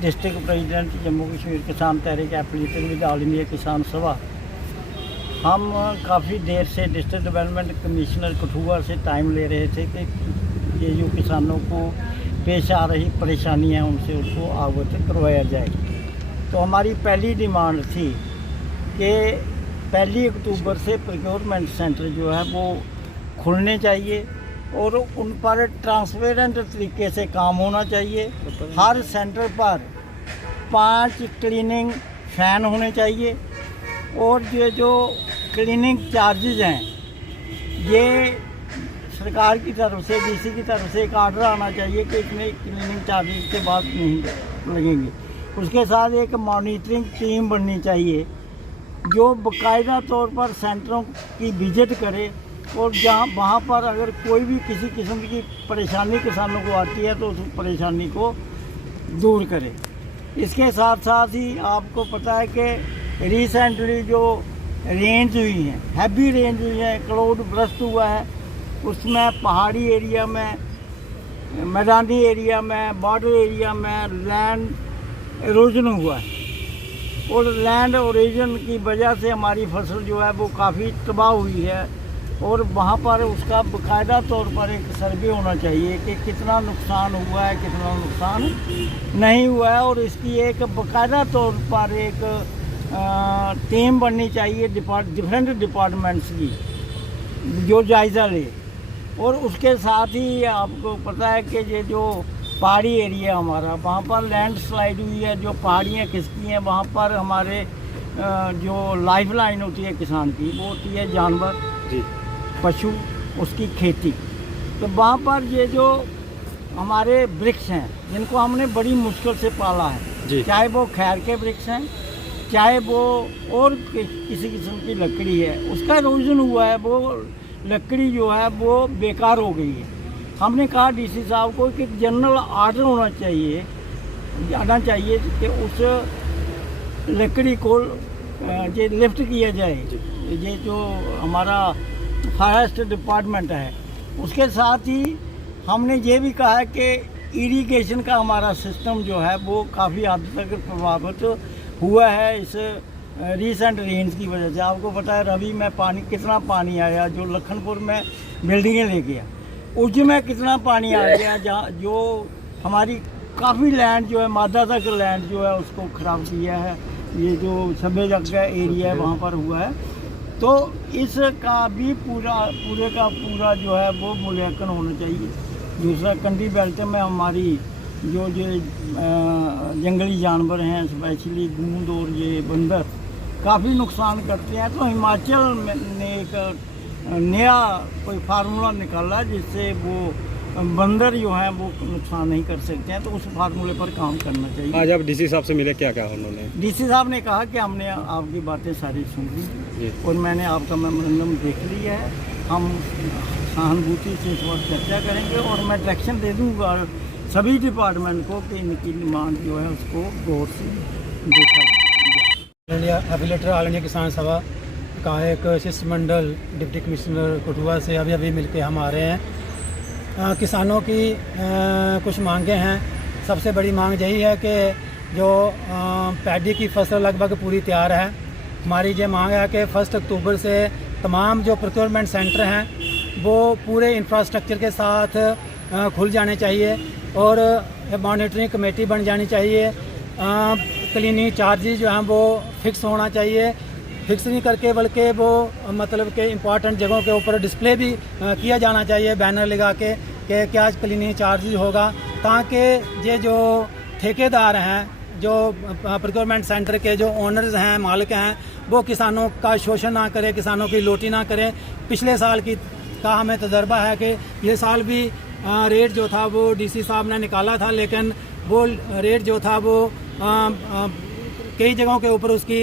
District president Jammu Kashmir किसान तहरीक affiliated with all India किसान सभा। हम काफ़ी देर से डिस्ट्रिक्ट डेवलपमेंट कमिश्नर कठुआ से टाइम ले रहे थे कि ये जो किसानों को पेश आ रही परेशानियां उनसे उसको अवगत करवाया जाए। तो हमारी पहली डिमांड थी कि 1 अक्टूबर से प्रोक्योरमेंट सेंटर जो है वो खुलने चाहिए और उन पर ट्रांसपेरेंट तरीके से काम होना चाहिए। हर सेंटर पर 5 क्लीनिंग फैन होने चाहिए और ये जो क्लीनिंग चार्जेस हैं ये सरकार की तरफ से डीसी की तरफ से एक आर्डर आना चाहिए कि इतने क्लीनिंग चार्जेस के बाद नहीं लगेंगे। उसके साथ एक मॉनिटरिंग टीम बननी चाहिए जो बाकायदा तौर पर सेंटरों की विजिट करे और जहाँ वहाँ पर अगर कोई भी किसी किस्म की परेशानी किसानों को आती है तो उस परेशानी को दूर करे। इसके साथ साथ ही आपको पता है कि रिसेंटली जो रेंज हुई हैं, हैवी रेंज हुई है, क्लाउड बर्स्ट हुआ है, उसमें पहाड़ी एरिया में, मैदानी एरिया में, बॉर्डर एरिया में लैंड एरोजन हुआ है और लैंड एरोजन की वजह से हमारी फसल जो है वो काफ़ी तबाह हुई है और वहाँ पर उसका बाकायदा तौर पर एक सर्वे होना चाहिए कि कितना नुकसान हुआ है, कितना नुकसान नहीं हुआ है और इसकी एक बाकायदा तौर पर एक टीम बननी चाहिए डिफरेंट डिपार्टमेंट्स की जो जायज़ा ले। और उसके साथ ही आपको पता है कि ये जो पहाड़ी एरिया हमारा, वहाँ पर लैंडस्लाइड हुई है, जो पहाड़ियाँ खिसकी हैं, वहाँ पर हमारे जो लाइफ लाइन होती है किसान की वो होती है जानवर जी, पशु, उसकी खेती। तो वहाँ पर ये जो हमारे वृक्ष हैं जिनको हमने बड़ी मुश्किल से पाला है, चाहे वो खैर के वृक्ष हैं, चाहे वो और किसी किस्म की लकड़ी है, उसका इरोजन हुआ है, वो लकड़ी जो है वो बेकार हो गई है। हमने कहा डीसी साहब को कि जनरल आर्डर आना चाहिए कि उस लकड़ी को ये लिफ्ट किया जाए। ये जो हमारा फॉरेस्ट डिपार्टमेंट है उसके साथ ही हमने ये भी कहा है कि इरिगेशन का हमारा सिस्टम जो है वो काफ़ी हद तक प्रभावित हुआ है इस रीसेंट रेंज की वजह से। आपको पता है रवि में कितना पानी आया जो लखनपुर में बिल्डिंगें ले गया, उज्ज में कितना पानी आ गया जहाँ जो हमारी काफ़ी लैंड जो है मादा तक लैंड जो है उसको ख़राब किया है। ये जो सभ्य जगह एरिया है वहाँ पर हुआ है। तो इसका भी पूरे का पूरा जो है वो मूल्यांकन होना चाहिए। दूसरा कंडी बेल्ट में हमारी जो जंगली जानवर हैं, स्पेशली गूंद और ये बंदर काफ़ी नुकसान करते हैं। तो हिमाचल ने एक नया कोई फार्मूला निकाला जिससे वो बंदर जो हैं वो नुकसान नहीं कर सकते हैं, तो उस फार्मूले पर काम करना चाहिए। आज आप डीसी साहब से मिले, क्या कहा उन्होंने? डीसी साहब ने कहा कि हमने आपकी बातें सारी सुन ली और मैंने आपका मेमोरेंडम देख लिया है, हम सहानुभूति से इस वक्त चर्चा करेंगे और मैं डायरेक्शन दे दूँगा सभी डिपार्टमेंट को कि इनकी डिमांड जो है उसको गौर से देखा जाए। इंडिया एफिलिएटेड ऑल इंडिया किसान सभा का एक शिष्टमंडल डिप्टी कमिश्नर कठुआ से अभी मिलके हम आ रहे हैं। किसानों की कुछ मांगे हैं। सबसे बड़ी मांग यही है कि जो पैडी की फसल लगभग पूरी तैयार है। हमारी ये मांग है कि 1 अक्टूबर से तमाम जो प्रोक्योरमेंट सेंटर हैं वो पूरे इंफ्रास्ट्रक्चर के साथ खुल जाने चाहिए और मॉनिटरिंग कमेटी बन जानी चाहिए। क्लीनिंग चार्जेस जो हैं वो फिक्स होना चाहिए, फिक्स नहीं करके बल्कि वो मतलब कि इम्पॉर्टेंट जगहों के ऊपर डिस्प्ले भी किया जाना चाहिए बैनर लगा के कि क्या क्लीनिंग चार्जेस होगा, ताकि ये जो ठेकेदार हैं, जो प्रोक्योरमेंट सेंटर के जो ओनर्स हैं, मालिक हैं, वो किसानों का शोषण ना करें, किसानों की लूटी ना करें। पिछले साल का हमें तजर्बा है कि ये साल भी रेट जो था वो डीसी साहब ने निकाला था, लेकिन वो रेट जो था वो कई जगहों के ऊपर उसकी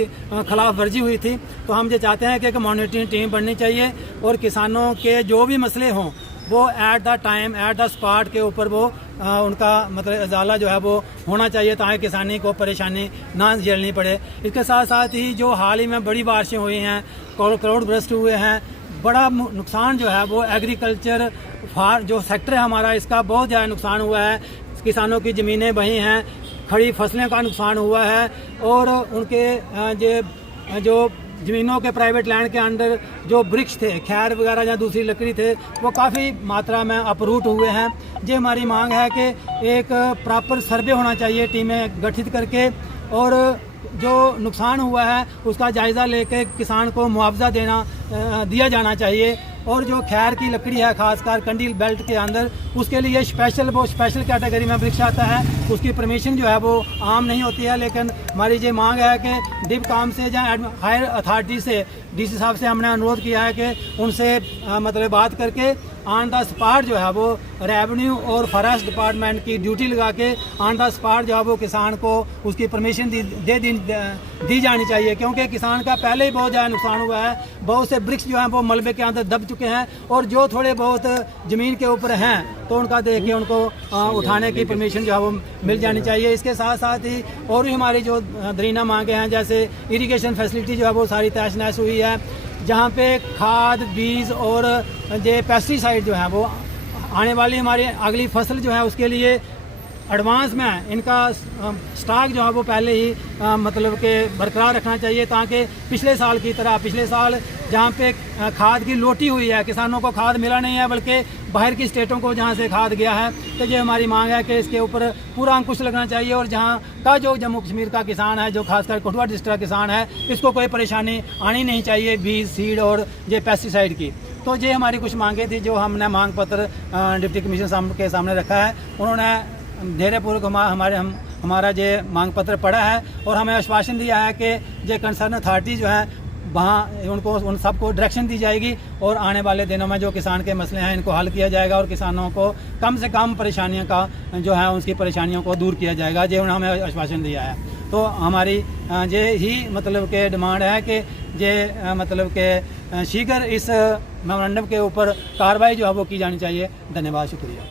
खिलाफ वर्जी हुई थी। तो हम ये चाहते हैं कि एक मॉनिटरिंग टीम बननी चाहिए और किसानों के जो भी मसले हों वो at the time at the spot के ऊपर वो उनका मतलब अजाला जो है वो होना चाहिए, ताकि किसानी को परेशानी ना झेलनी पड़े। इसके साथ साथ ही जो हाल ही में बड़ी बारिशें हुई हैं, क्लाउड बर्स्ट हुए हैं, बड़ा नुकसान जो है वो एग्रीकल्चर जो सेक्टर है हमारा, इसका बहुत ज़्यादा नुकसान हुआ है। किसानों की ज़मीनें बही हैं, खड़ी फसलें का नुकसान हुआ है और उनके जो ज़मीनों के प्राइवेट लैंड के अंदर जो वृक्ष थे, खैर वगैरह या दूसरी लकड़ी थे, वो काफ़ी मात्रा में अपरूट हुए हैं। ये हमारी मांग है कि एक प्रॉपर सर्वे होना चाहिए, टीमें गठित करके, और जो नुकसान हुआ है उसका जायज़ा लेके किसान को मुआवजा दिया जाना चाहिए। और जो खैर की लकड़ी है, खासकर कंडी बेल्ट के अंदर, उसके लिए स्पेशल कैटेगरी में वृक्ष आता है, उसकी परमिशन जो है वो आम नहीं होती है। लेकिन हमारी ये मांग है कि डिप काम से या हायर अथॉरिटी से, डीसी साहब से हमने अनुरोध किया है कि उनसे मतलब बात करके ऑन द स्पॉट जो है वो रेवेन्यू और फॉरेस्ट डिपार्टमेंट की ड्यूटी लगा के ऑन द स्पॉट जो है वो किसान को उसकी परमिशन दी जानी चाहिए, क्योंकि किसान का पहले ही बहुत ज़्यादा नुकसान हुआ है। बहुत से वृक्ष जो हैं वो मलबे के अंदर दब चुके हैं, और जो थोड़े बहुत ज़मीन के ऊपर हैं तो उनका देख के उनको उठाने की परमिशन जो है वो मिल जानी चाहिए। इसके साथ साथ ही और भी हमारी जो दरीना मांगे हैं, जैसे इरिगेशन फैसिलिटी जो है वो सारी तहस नहस हुई है, जहाँ पे खाद, बीज और ये पेस्टिसाइड जो है वो आने वाली हमारी अगली फसल जो है उसके लिए एडवांस में इनका स्टॉक जो है वो पहले ही मतलब कि बरकरार रखना चाहिए, ताकि पिछले साल की तरह, पिछले साल जहाँ पे खाद की लोटी हुई है, किसानों को खाद मिला नहीं है बल्कि बाहर की स्टेटों को जहाँ से खाद गया है, तो ये हमारी मांग है कि इसके ऊपर पूरा अंकुश लगना चाहिए। और जहाँ का जो जम्मू कश्मीर का किसान है, जो खासकर कठुआ डिस्ट्रिक्ट का किसान है, इसको कोई परेशानी आनी नहीं चाहिए बीज, सीड और ये पेस्टिसाइड की। तो ये हमारी कुछ मांगे थी जो हमने मांग पत्र डिप्टी कमिश्नर के सामने रखा है। उन्होंने धैर्यपूर्वक हमारा जो मांग पत्र पढ़ा है और हमें आश्वासन दिया है कि जो कंसर्न अथॉरिटी जो है वहाँ उन सबको डायरेक्शन दी जाएगी, और आने वाले दिनों में जो किसान के मसले हैं इनको हल किया जाएगा, और किसानों को कम से कम परेशानियों का जो है उसकी परेशानियों को दूर किया जाएगा। ये उन्होंने हमें आश्वासन दिया है। तो हमारी ये ही मतलब के डिमांड है कि ये मतलब के शीघ्र इस मेमोरेंडम के ऊपर कार्रवाई जो है वो की जानी चाहिए। धन्यवाद, शुक्रिया।